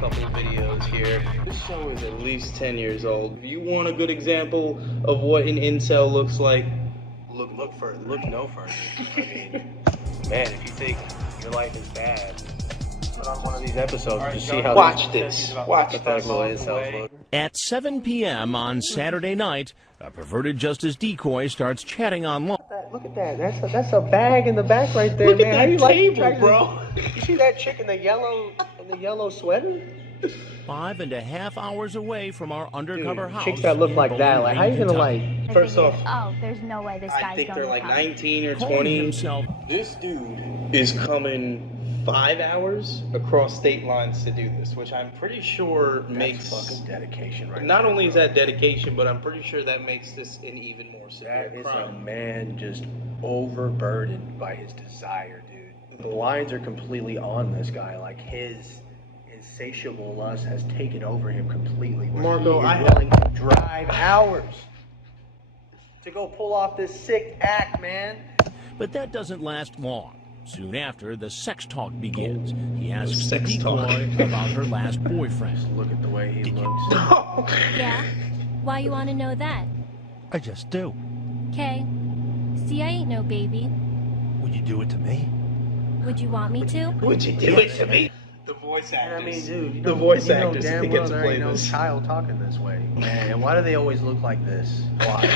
couple of videos here. This show is at least 10 years old. If you want a good example of what an incel looks like, look further. Look no further. I mean, man, if you think your life is bad, put on one of these episodes to see how Watch this. Watch pathetic this. little incels look. At 7 p.m. on Saturday night, a perverted justice decoy starts chatting online. Look at that. That's a bag in the back right there, Look man. at How do you that like table, bro? You see that chick in the yellow sweater? 5.5 hours away from our undercover house. Chicks that look in like that, like how you gonna Kentucky. like? First off, oh, there's no way this guy's I think going they're to like come. 19 or Calling 20. himself. This dude is coming 5 hours across state lines to do this, which I'm pretty sure makes fucking dedication, right? Not only is that dedication, but I'm pretty sure that makes this an even more severe That is crime. a man just overburdened by his desire, dude. The lines are completely on this guy. Like his insatiable lust has taken over him completely. Marko, I willing to drive hours to go pull off this sick act, man. But that doesn't last long. Soon after, the sex talk begins. He asks the Sex talk. decoy about her last boyfriend. Just look at the way he looks. Yeah? Why you want to know that? I just do. Okay. See, I ain't no baby. Would you do it to me? Would you want me to? Would you do it to me? The voice actors. I mean, dude, you the know, voice you know actors damn think well it's to there play ain't no this. child talking this way, man. And why do they always look like this? Why?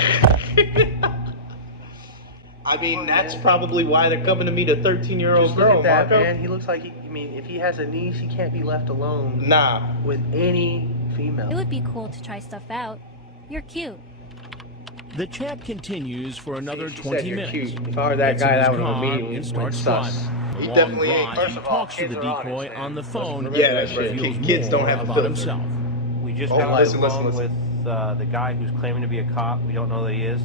I mean, that's probably why they're coming to meet a 13-year-old Just look girl, at that, Marko. man. He looks like I mean, if he has a niece, he can't be left alone Nah. with any female. It would be cool to try stuff out. You're cute. The chat continues for another She said 20 you're minutes. cute. If I were that Gets in guy, his that would car immediately and starts sus. driving. He Along definitely the ain't. drive, First he of all, talks to the kids are honest, decoy man. on the phone. Yeah, that's and right. reveals Kids don't more have a about filter. himself. We just Oh, got off listen, the listen, phone listen. with the guy who's claiming to be a cop. We don't know that he is,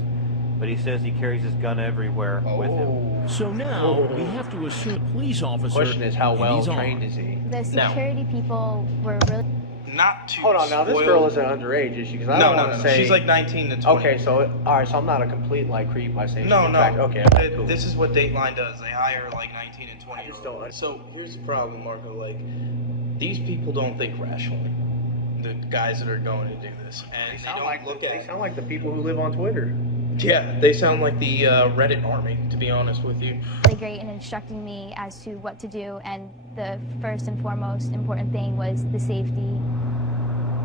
but he says he carries his gun everywhere with him. So now we have to assume a police The officer. question is, how and well he's trained armed. is he? The security people were really... Not to Hold on, now this spoil- girl isn't underage, is she? Because I No, don't no, want no, to no. say. She's like 19 to 20. Okay, so all right, so I'm not a complete like creep by saying. No, she's no. attractive. Okay, Th- cool. This is what Dateline does. They hire like 19 and 20 I just year olds. don't- So here's the problem, Marko. Like, these people don't think rationally. The guys that are going to do this, and they don't look they at. sound like the people who live on Twitter. Yeah, they sound like the Reddit army. To be honest with you. great in instructing me as to what to do, and the first and foremost important thing was the safety.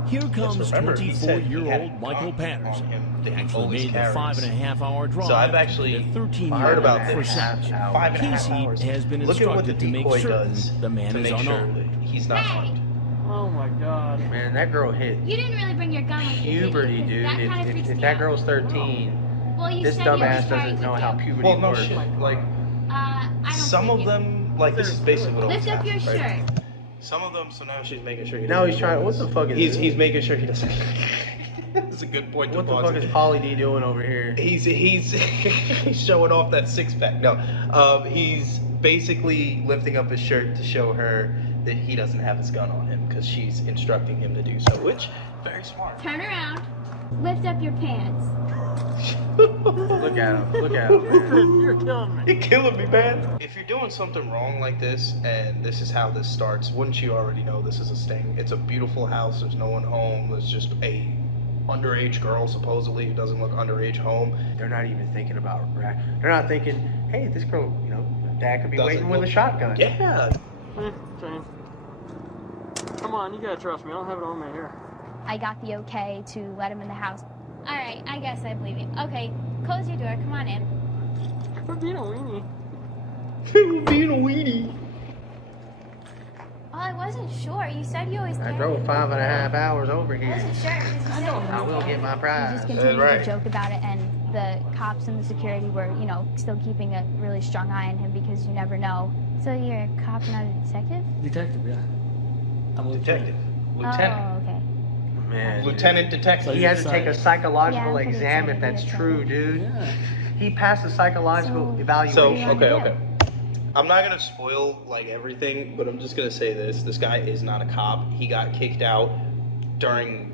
Here comes remember, he said he had a 24-year-old Michael gun Patterson. on him that He he actually always made the carries. 5.5-hour drive. So I've actually the 13-year-old heard about for this. sentence. 5.5 Casey hours. has been Look at what the instructed to make decoy certain does the man to is make sure unarmed. that he's not armed. Oh my God! Man, that girl hit You didn't really bring your gun with you, did you? puberty, 'Cause dude. That kind of If, freaks if me that out. girl's 13, Well, you this said you always dumbass carry doesn't know with how you. puberty Well, no works. shit. Like I don't some think of them, like this is basically what Lift always up your happens, right? shirt. Some of them. So now she's making sure he. Now doesn't he's do trying. What this. the fuck is He's this? making sure he doesn't. That's a good point. What to the pause fuck it. is Pauly D doing over here? He's he's showing off that six pack. No, he's basically lifting up his shirt to show her that he doesn't have his gun on him because she's instructing him to do so, which very smart. Turn around. Lift up your pants. Look at him. Look at him. Man. You're killing me. You're killing me, man. If you're doing something wrong like this, and this is how this starts, wouldn't you already know this is a sting? It's a beautiful house. There's no one home. There's just a underage girl, supposedly, who doesn't look underage home. They're not even thinking about. They're not thinking, hey, this girl, you know, dad could be Doesn't waiting with a look- shotgun. Yeah. James. Come on, you gotta trust me. I don't have it on me here. I got the okay to let him in the house. All right, I guess I believe you. Okay, close your door. Come on in. For being a weenie. Being a weenie. Oh, I wasn't sure. You said you always I carried drove it. 5.5 hours over I here. wasn't sure. 'Cause you said I will get my He prize. just continued right. to joke about it, and the cops and the security were, you know, still keeping a really strong eye on him because you never know. So you're a cop, not a detective? Detective, yeah. I'm a Detective. Lieutenant. Oh, okay. Man, Lieutenant detective. he has to take a Yeah, psychological I'm pretty exam if excited that's to hear true, dude. Yeah. He passed the psychological So- evaluation. So, What do you okay, wanna okay. I'm not gonna spoil like everything, but I'm just gonna say this: this guy is not a cop. He got kicked out during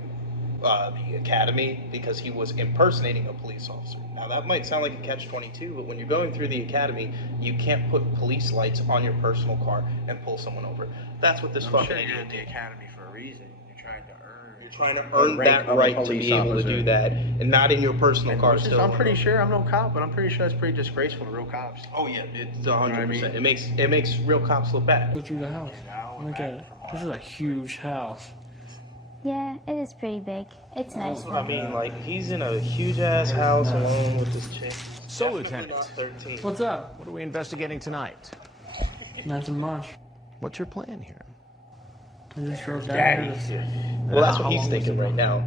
the academy because he was impersonating a police officer. Now that might sound like a catch-22, but when you're going through the academy, you can't put police lights on your personal car and pull someone over. That's what this I'm fucking sure you're idiot in the did. academy for a a reason. You're trying to earn. You're trying to earn rank that of a right to police be able to officer. do that, and not in your personal car. Which is, Still, I'm pretty sure, I'm no cop, but I'm pretty sure that's pretty disgraceful to real cops. Oh yeah, it's what I 100%. mean? It makes real cops look bad. Go through the house. Look at it. This is a huge house. Yeah, it is pretty big. It's nice. I mean, like, he's in a huge ass house alone with this chick. So, Definitely Lieutenant, not 13. What's up? what are we investigating tonight? Nothing much. What's your plan here? I just drove down here Well, that's How what he's long was thinking it? right now.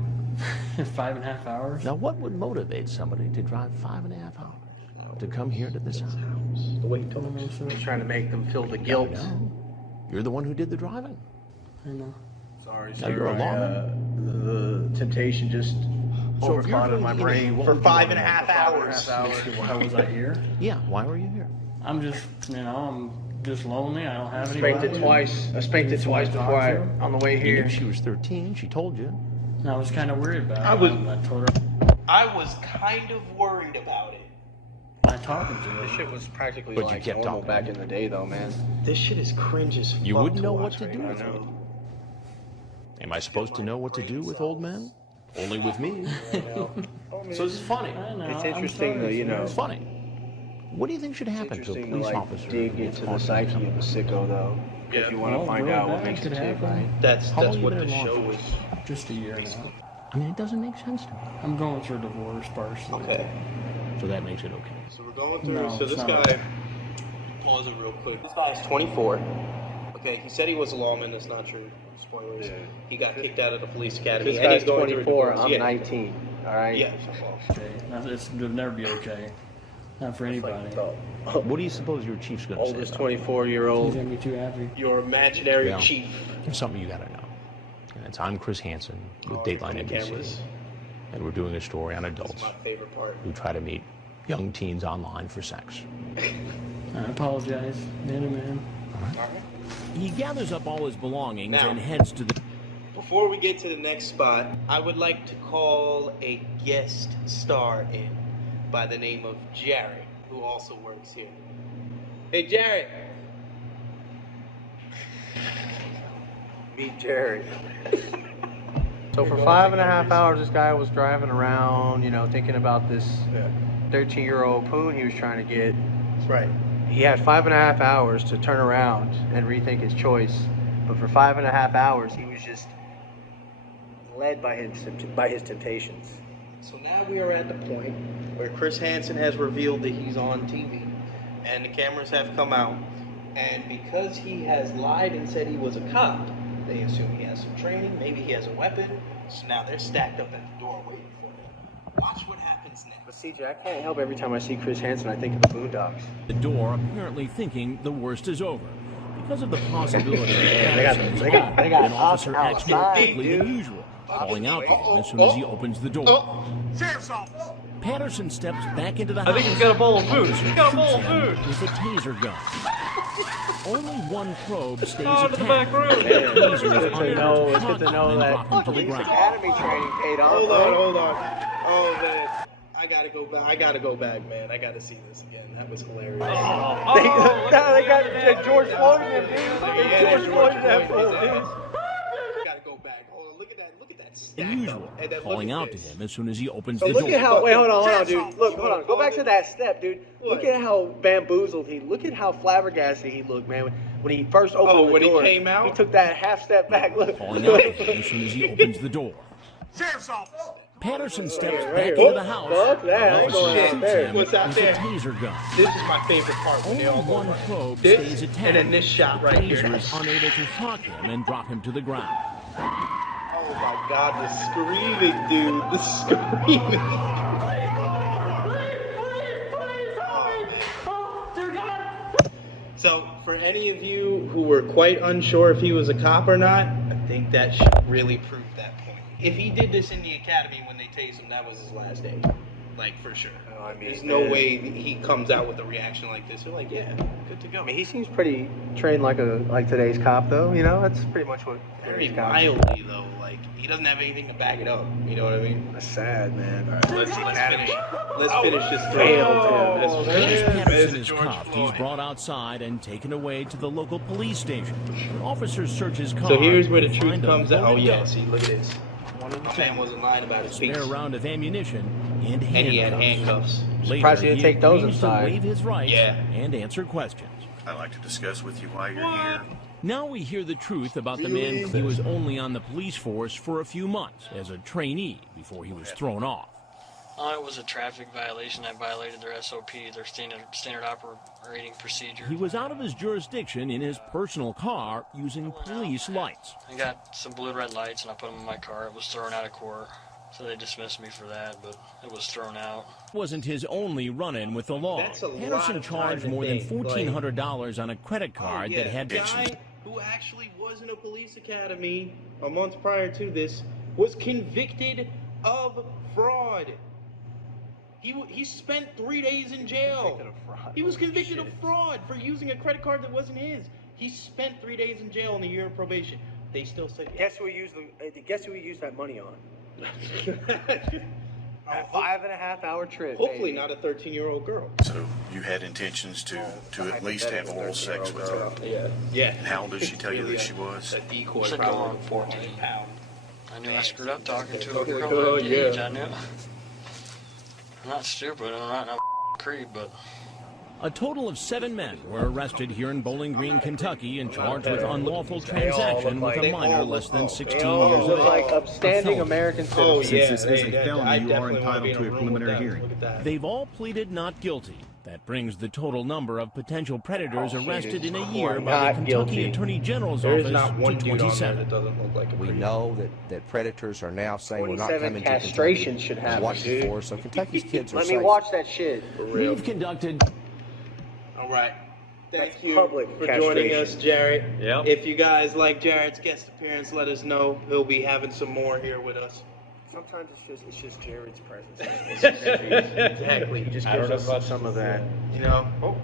to 5.5 hours. Now, what would motivate somebody to drive 5.5 hours to come here to this house? The way he talks. He's trying to make them feel the I guilt. know. You're the one who did the driving. I know. Sorry, Now, you're a lawman. The temptation just So if you're overclouded my doing brain. what For would you want to 5.5 know? hours. Why was I here? Yeah, why were you here? I'm just, I'm just lonely. I don't have Spanked anybody. it twice. I spanked it twice before on the way You here. knew she was 13. She told you. And I was kind of worried about it. I told her I was kind of worried about it. I'm talking to This her. shit was practically But you like kept normal talking. back in the day, though, man. This shit is cringe as fuck. You wouldn't know watch what to right do now. with it. Am I supposed to know what to do with old men? Only with me. So it's funny. I know. It's I'm interesting, though, sorry, you know. It's funny. What do you think should happen to a Interesting to police like officer? dig who gets into the caught psyche doing of a sicko, though. If you want Well, to find really out what bad makes the could tick, happen. right? That's How long you what been the in law show is. Just a year now. something? I mean, it doesn't make sense to me. I'm going through a divorce partially. Okay. So that makes it okay. So we're going through. No, so it's this not. guy. Pause it real quick. This guy's 24. Okay, he said he was a lawman. That's not true. Spoilers. Yeah. He got kicked out of the police academy. This and guy's he's going through a 24, divorce. I'm Yeah. 19, all right? Yeah. Okay. It'll never be okay. Not for anybody. What do you suppose your chief's going to say? Oldest about it? 24-year-old. He's gonna be too happy. Your imaginary Yeah. chief. There's something you got to know. And it's I'm Chris Hanson with Dateline on the NBC, cameras. and we're doing a story on That's adults my favorite part. who try to meet young teens online for sex. I apologize, man. He gathers up all his belongings Now- and heads to the. Before we get to the next spot, I would like to call a guest star in by the name of Jared, who also works here. Hey, Jared. Meet Jared. So for 5.5 hours, this guy was driving around, you know, thinking about this 13-year-old poon he was trying to get. Right. He had 5.5 hours to turn around and rethink his choice, but for 5.5 hours, he was just led by his temptations. So now we are at the point where Chris Hanson has revealed that he's on TV, and the cameras have come out, and because he has lied and said he was a cop, they assume he has some training, maybe he has a weapon, so now they're stacked up at the door waiting for him. Watch what happens next. But CJ, I can't help every time I see Chris Hanson, I think of the Boondocks. The door, apparently thinking the worst is over. Because of the possibility that They got- Patterson is they got- home, they got an officer us acts more outside, quickly than dude. usual, calling out to him as soon as he opens the door. Sheriff's office! Patterson steps back into the house. I think he's got a bowl of food. Officer He's got a bowl shoots of him food. with a taser gun. Only one probe stays Oh, to attached. the back room. The taser is It's good to know, unable it's good to know and that drop him to the police ground. academy training paid off. Hold right? on. Oh, man. I gotta go back. Man. I gotta see this again. That was hilarious. They got George Floyd in there, dude. George Floyd in that fool, dude. Gotta go back. Hold on. Look at that stack. Unusual, And then look calling at out to this. him as soon as he opens So the look door. at how, wait, hold on, dude. Look, hold on. Go back to that step, dude. Look at how bamboozled look at how flabbergasted he looked, man. When he first opened the when he door, came out? he took that half step back. Look. Calling out to him as soon as he opens the door. Sheriff's office! Patterson steps Right back here. into the house. Fuck that, I ain't Officer going out shoots there. him What's out with there? a taser gun. This is my favorite part when Only they all go one right. probe This, stays attached. and then this shot The right here. taser is unable to shock him and drop him to the ground. Oh my god, the screaming, dude. The screaming. So, for any of you who were quite unsure if he was a cop or not, I think that should really prove that point. If he did this in the academy when they tased him, that was his last day. like for sure. Oh, I mean, there's no way he comes out with a reaction like this. They're like, yeah, good to go. I mean, he seems pretty trained like today's cop, though. You know, that's pretty much what Very today's cops. mildly though, like he doesn't have anything to back it up. You know what I mean? That's sad, man. Let's finish. Let's finish this failed, As story. Patterson is cuffed, he's brought outside and taken away to the local police station. When officers search his car, So here's where the they truth find a comes out. Oh loaded yeah, gun, see, look at this. My man wasn't lying about his piece. spare round of ammunition, and And he had handcuffs. handcuffs. Later, Surprised he didn't take those agrees to inside. waive his rights Yeah. and answer questions. I'd like to discuss with you why you're here. Now we hear the truth about the man. He was only on the police force for a few months as a trainee before he was thrown off. It was a traffic violation. I violated their SOP, their standard operating procedure. He was out of his jurisdiction in his personal car using police lights. I got some blue and red lights, and I put them in my car. It was thrown out of court, so they dismissed me for that, but it was thrown out. Wasn't his only run-in with the law. That's a lot Patterson of charged time to more than think, $1,400 on a credit card that had the guy who actually was in a police academy a month prior to this was convicted of fraud. He spent 3 days in jail. He was convicted of fraud for using a credit card that wasn't his. He spent 3 days in jail and a year of probation. They still said Guess who he used that money on? A 5.5-hour trip. Hopefully baby. not a 13-year-old girl. So you had intentions to at least have oral sex with her. Yeah. And how old did she tell you that she was? A decoy Said probably go on 14 14. pound. I knew I screwed up talking to a Oh, girl that yeah. age. I knew. I'm not stupid. I'm not no creep, but A total of 7 men were arrested here in Bowling Green, Kentucky, and charged with unlawful transaction with a minor less than 16 They all years of look age. like upstanding A felony. American Oh citizens. yeah, this is a felony, I you are definitely wanna entitled be in to a room preliminary with them. hearing. Look at that. They've all pleaded not guilty. That brings the total number of potential predators arrested in a year by Not the Kentucky guilty. Attorney General's There's office not one to dude on there 27. that doesn't look like a We priest. know that predators are now saying we're not 27 coming to castrations Kentucky. should happen, Watch dude. it for us, so Kentucky's kids are Let safe. me watch that shit. For real. We've conducted All right. Thank That's you public for joining castration. us, Jarrett. Yep. If you guys like Jarrett's guest appearance, let us know. He'll be having some more here with us. Sometimes it's just Jared's presence. Exactly. He just I don't gives know us about some of that. You know. Oh.